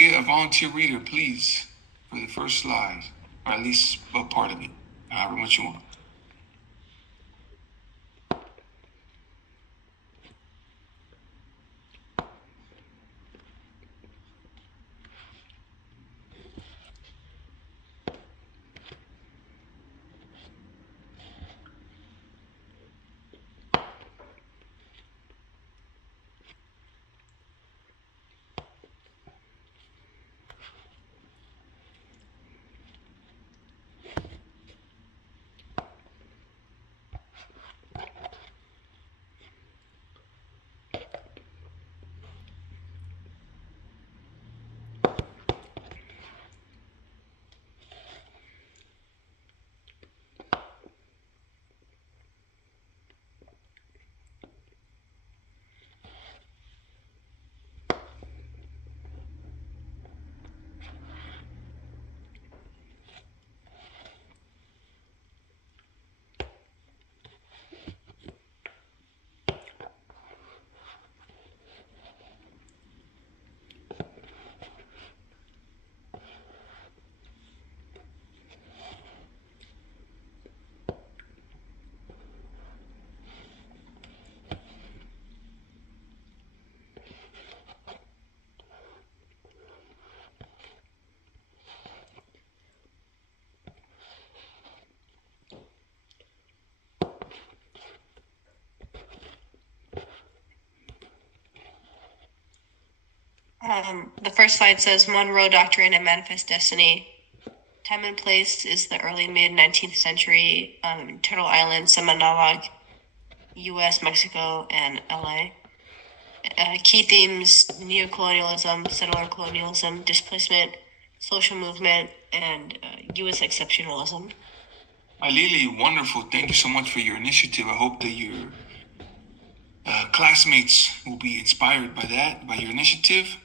get a volunteer reader, please, for the first slide, or at least a part of it, however much you want. The first slide says Monroe Doctrine and Manifest Destiny. Time and place is the early mid-19th century, Turtle Island, Samanalag, U.S., Mexico, and L.A. Key themes: neocolonialism, settler colonialism, displacement, social movement, and U.S. exceptionalism. Alili, wonderful. Thank you so much for your initiative. I hope that your classmates will be inspired by that, by your initiative.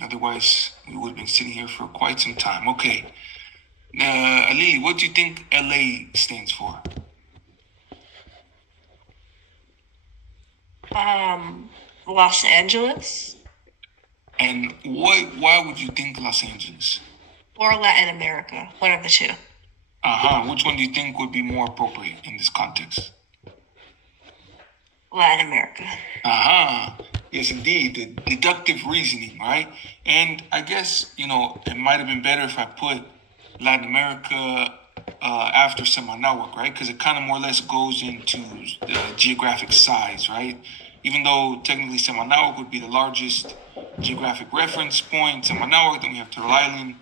Otherwise, we would have been sitting here for quite some time. Okay. Alili, what do you think LA stands for? Los Angeles. And why would you think Los Angeles? Or Latin America, one of the two. Which one do you think would be more appropriate in this context? Latin America. Yes, indeed. The deductive reasoning, right? And I guess, it might have been better if I put Latin America after Samanahuac, right? Because it kind of more or less goes into the geographic size, right? Even though technically Samanahuac would be the largest geographic reference point, Samanahuac, then we have Turtle Island,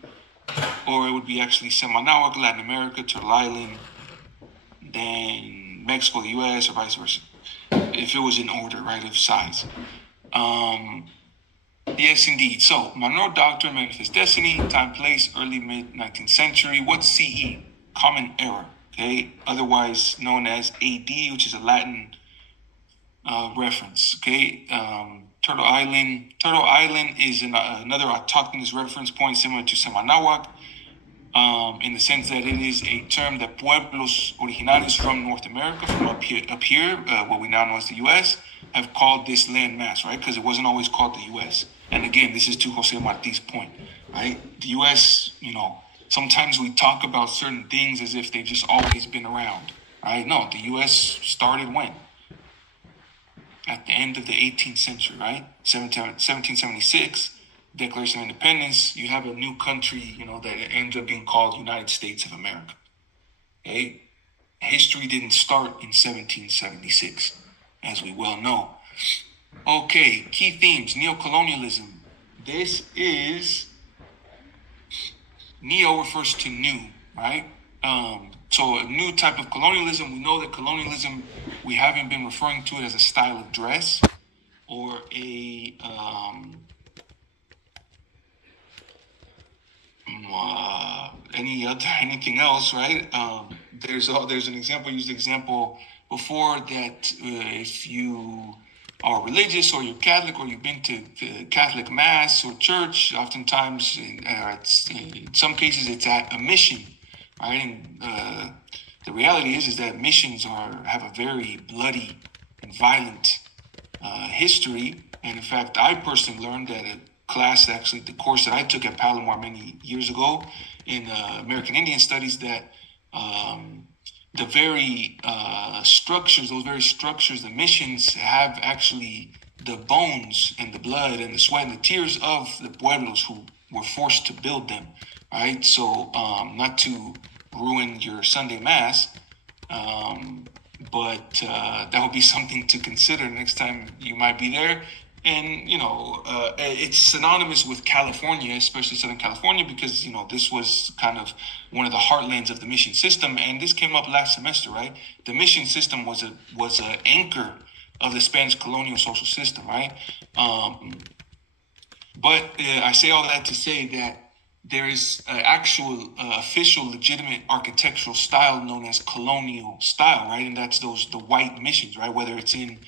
or it would be actually Samanahuac, Latin America, Turtle Island, then Mexico, the U.S., or vice versa, if it was in order, right, of size. Yes, indeed. So, Monroe Doctrine, Manifest Destiny, time, place, early, mid-19th century. What's CE? Common Era, okay? Otherwise known as AD, which is a Latin reference, okay? Turtle Island. Turtle Island is another autochthonous reference point similar to Samanahuac, in the sense that it is a term that pueblos originarios from North America, from up here, what we now know as the U.S., have called this land mass, right? Because it wasn't always called the U.S. And again, this is to Jose Marti's point, right? The U.S., sometimes we talk about certain things as if they've just always been around, right? No, the U.S. started when? At the end of the 18th century, right? 1776, Declaration of Independence, you have a new country, that ends up being called United States of America. Okay? History didn't start in 1776, as we well know. Okay, key themes, neocolonialism. This is, neo refers to new, right? So a new type of colonialism. We know that colonialism, we haven't been referring to it as a style of dress or anything else, right? There's an example. Used example before that if you are religious or you're Catholic or you've been to Catholic mass or church, oftentimes in some cases it's at a mission, right? And the reality is that missions have a very bloody and violent history. And in fact, I personally learned that class, actually, the course that I took at Palomar many years ago in American Indian Studies, that the very structures, those very structures, the missions have actually the bones and the blood and the sweat and the tears of the pueblos who were forced to build them, right? So not to ruin your Sunday Mass, but that would be something to consider next time you might be there. And, it's synonymous with California, especially Southern California, because, this was kind of one of the heartlands of the mission system. And this came up last semester, right? The mission system was an anchor of the Spanish colonial social system, right? But I say all that to say that there is an actual official legitimate architectural style known as colonial style, right? And that's the white missions, right? Whether it's in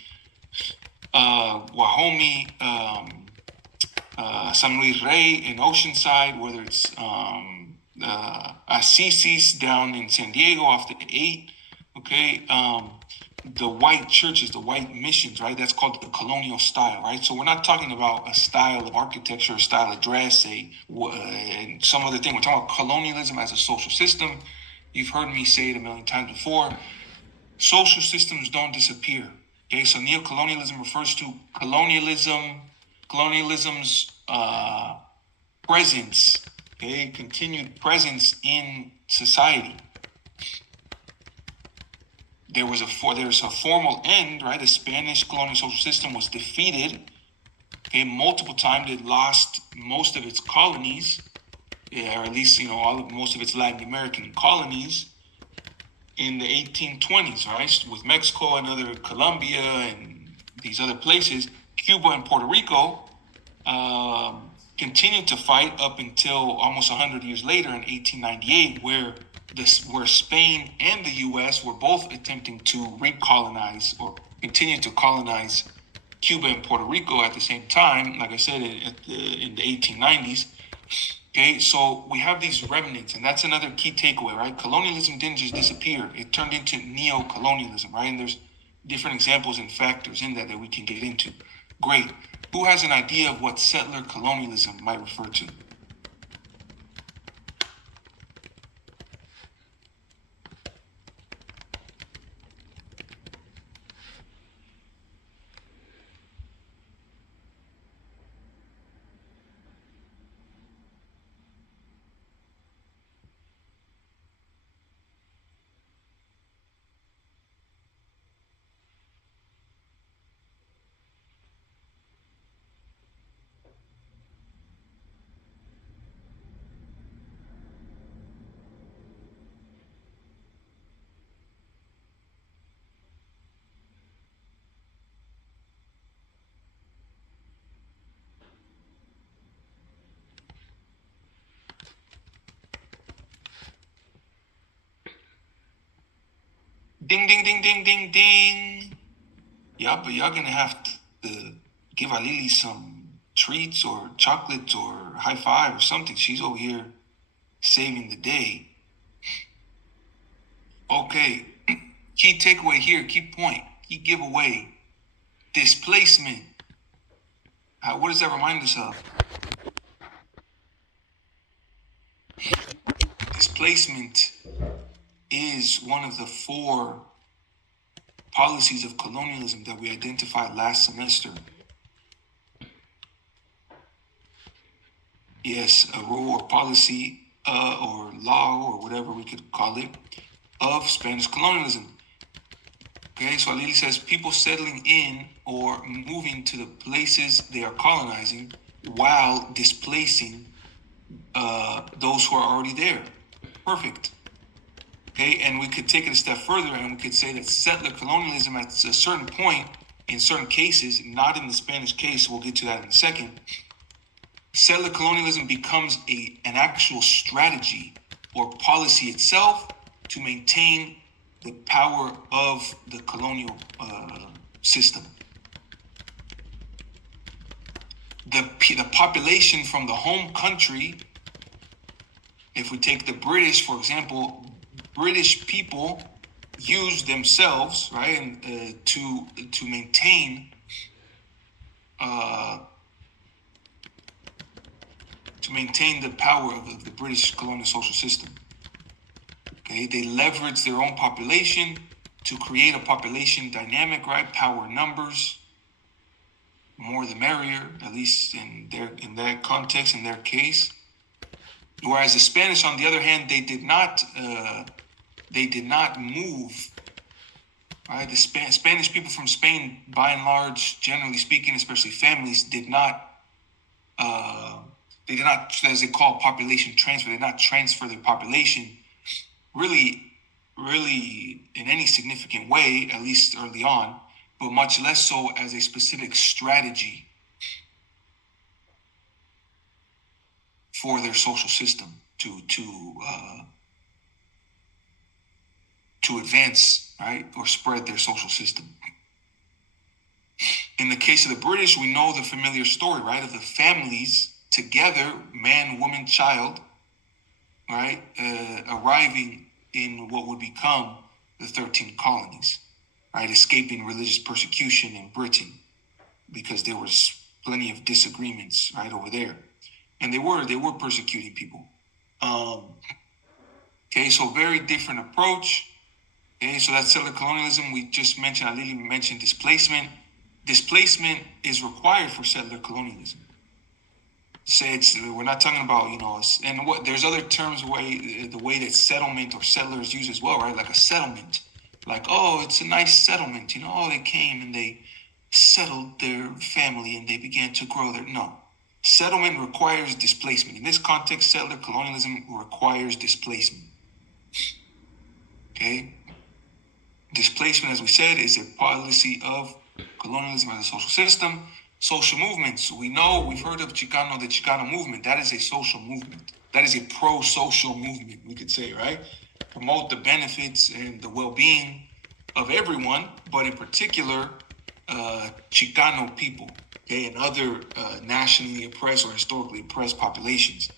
Wahome, San Luis Rey in Oceanside, whether it's Assisi's down in San Diego off the 8, okay? The white churches, the white missions, right? That's called the colonial style, right? So we're not talking about a style of architecture, a style of dress, and some other thing. We're talking about colonialism as a social system. You've heard me say it a million times before. Social systems don't disappear. Okay, so neocolonialism refers to colonialism's presence, okay, continued presence in society. There's a formal end, right? The Spanish colonial social system was defeated, okay, multiple times. It lost most of its colonies, or at least most of its Latin American colonies in the 1820s, right? With Mexico and other Colombia and these other places, Cuba and Puerto Rico continued to fight up until almost 100 years later in 1898, where Spain and the U.S. were both attempting to recolonize or continue to colonize Cuba and Puerto Rico at the same time, like I said, in the 1890s. Okay, so we have these remnants, and that's another key takeaway, right? Colonialism didn't just disappear. It turned into neo-colonialism, right? And there's different examples and factors in that we can get into. Great. Who has an idea of what settler colonialism might refer to? Ding, ding, ding, ding, ding, ding. Yeah, but y'all gonna have to give Alili some treats or chocolates or high five or something. She's over here saving the day. Okay, key takeaway here, key point, key giveaway. Displacement. What does that remind us of? Displacement is one of the 4 policies of colonialism that we identified last semester. Yes, a rule or policy or law or whatever we could call it of Spanish colonialism. Okay, so Alili says people settling in or moving to the places they are colonizing while displacing those who are already there. Perfect. Okay, and we could take it a step further and we could say that settler colonialism at a certain point, in certain cases, not in the Spanish case, we'll get to that in a second, settler colonialism becomes an actual strategy or policy itself to maintain the power of the colonial system. The population from the home country, if we take the British, for example, British people use themselves, right, and to maintain to maintain the power of the British colonial social system. Okay, they leveraged their own population to create a population dynamic, right? Power numbers, more the merrier, at least in their context, in their case. Whereas the Spanish, on the other hand, they did not move. Right, the Spanish people from Spain, by and large, generally speaking, especially families, did not, as they call population transfer. They did not transfer their population really in any significant way, at least early on, but much less so as a specific strategy for their social system to advance, right, or spread their social system. In the case of the British, we know the familiar story, right, of the families together, man, woman, child, right, arriving in what would become the 13 colonies, right, escaping religious persecution in Britain because there was plenty of disagreements, right, over there. And they were persecuting people. Okay, so very different approach. Okay, so that's settler colonialism. We just mentioned, I literally mentioned displacement. Displacement is required for settler colonialism. We're not talking about, and what there's other terms, the way that settlement or settlers use as well, right? Like a settlement. Like, oh, it's a nice settlement. They came and they settled their family and they began to grow their, no. Settlement requires displacement. In this context, settler colonialism requires displacement. Okay? Displacement, as we said, is a policy of colonialism as a social system. Social movements. We've heard of the Chicano movement. That is a social movement. That is a pro-social movement, we could say, right? Promote the benefits and the well-being of everyone, but in particular, Chicano people, okay, and other nationally oppressed or historically oppressed populations.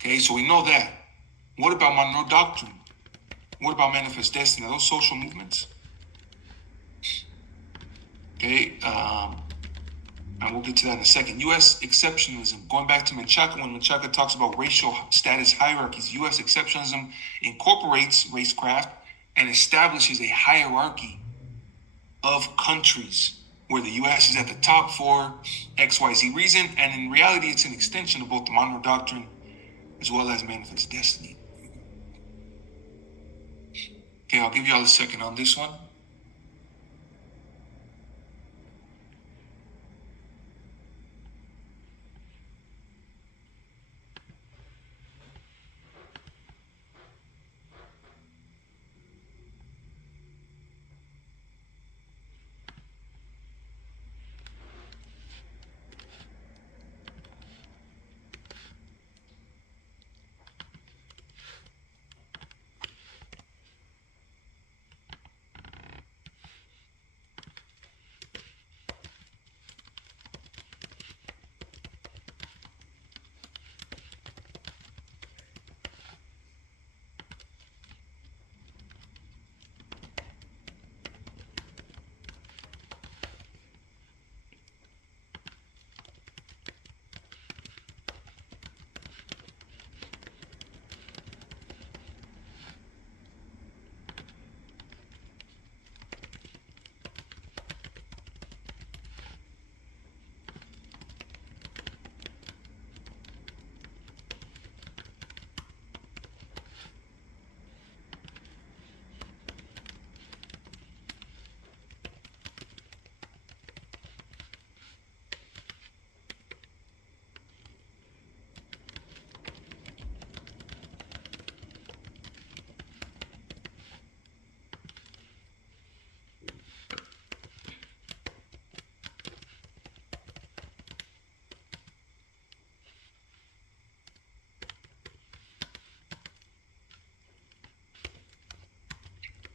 Okay, so we know that. What about Monroe Doctrine? What about Manifest Destiny? Are those social movements? Okay, and we'll get to that in a second. U.S. exceptionalism. Going back to Menchaca, when Menchaca talks about racial status hierarchies, U.S. exceptionalism incorporates racecraft and establishes a hierarchy of countries where the U.S. is at the top for XYZ reason, and in reality, it's an extension of both the Monroe Doctrine as well as Manifest Destiny. Okay, I'll give you all a second on this one.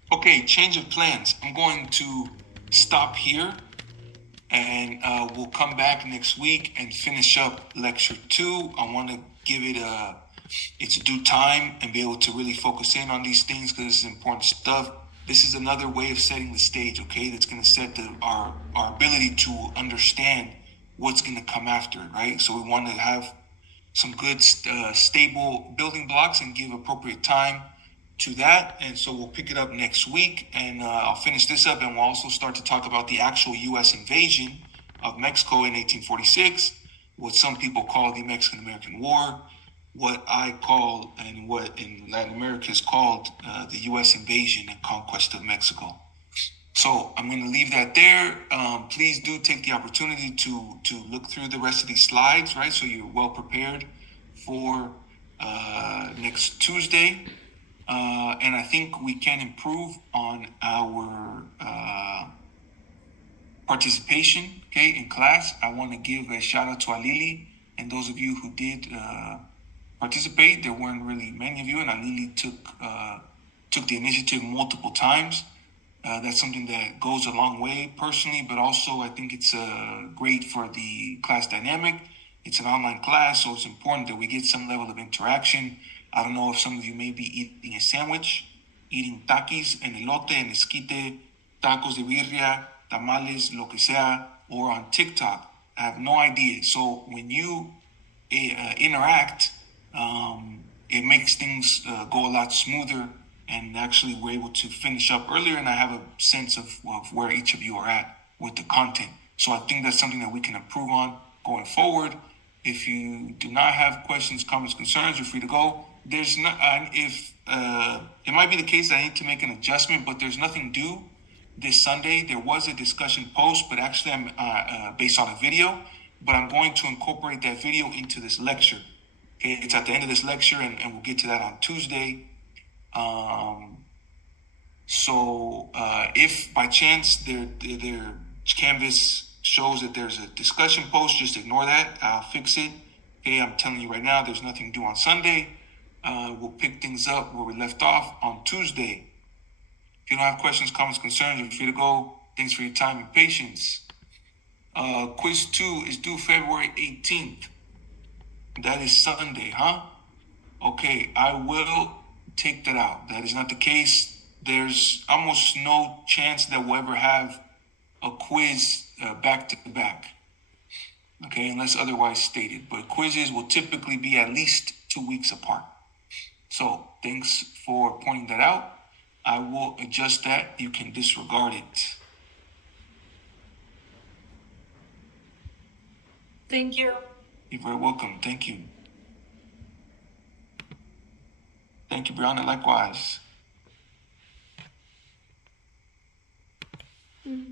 Okay, change of plans. I'm going to stop here and we'll come back next week and finish up lecture 2. I want to give it its due time and be able to really focus in on these things because this is important stuff. This is another way of setting the stage, okay? That's going to set our ability to understand what's going to come after, right? So we want to have some good stable building blocks and give appropriate time to that. And so we'll pick it up next week, and I'll finish this up, and we'll also start to talk about the actual U.S. invasion of Mexico in 1846, what some people call the Mexican-American War, what I call and what in Latin America is called the U.S. invasion and conquest of Mexico. So I'm going to leave that there. Please do take the opportunity to look through the rest of these slides, right? So you're well prepared for next Tuesday. And I think we can improve on our participation, okay, in class. I want to give a shout out to Alili and those of you who did participate. There weren't really many of you, and Alili took the initiative multiple times. That's something that goes a long way personally, but also I think it's great for the class dynamic. It's an online class, so it's important that we get some level of interaction. I don't know if some of you may be eating a sandwich, eating takis en elote, en esquite, tacos de birria, tamales, lo que sea, or on TikTok. I have no idea. So when you interact, it makes things go a lot smoother, and actually we're able to finish up earlier, and I have a sense of where each of you are at with the content. So I think that's something that we can improve on going forward. If you do not have questions, comments, concerns, you're free to go. There's not, if it might be the case that I need to make an adjustment, but there's nothing due this Sunday. There was a discussion post, but actually I'm based on a video, but I'm going to incorporate that video into this lecture. Okay, it's at the end of this lecture, and we'll get to that on Tuesday. So if by chance their Canvas shows that there's a discussion post, just ignore that. I'll fix it. Okay, I'm telling you right now, there's nothing due on Sunday. We'll pick things up where we left off on Tuesday. If you don't have questions, comments, concerns, you're free to go. Thanks for your time and patience. Quiz 2 is due February 18th. That is Sunday, huh? Okay, I will take that out. That is not the case. There's almost no chance that we'll ever have a quiz back to back. Okay, unless otherwise stated. But quizzes will typically be at least 2 weeks apart. So thanks for pointing that out. I will adjust that. You can disregard it. Thank you. You're very welcome. Thank you. Thank you, Brianna. Likewise. Mm-hmm.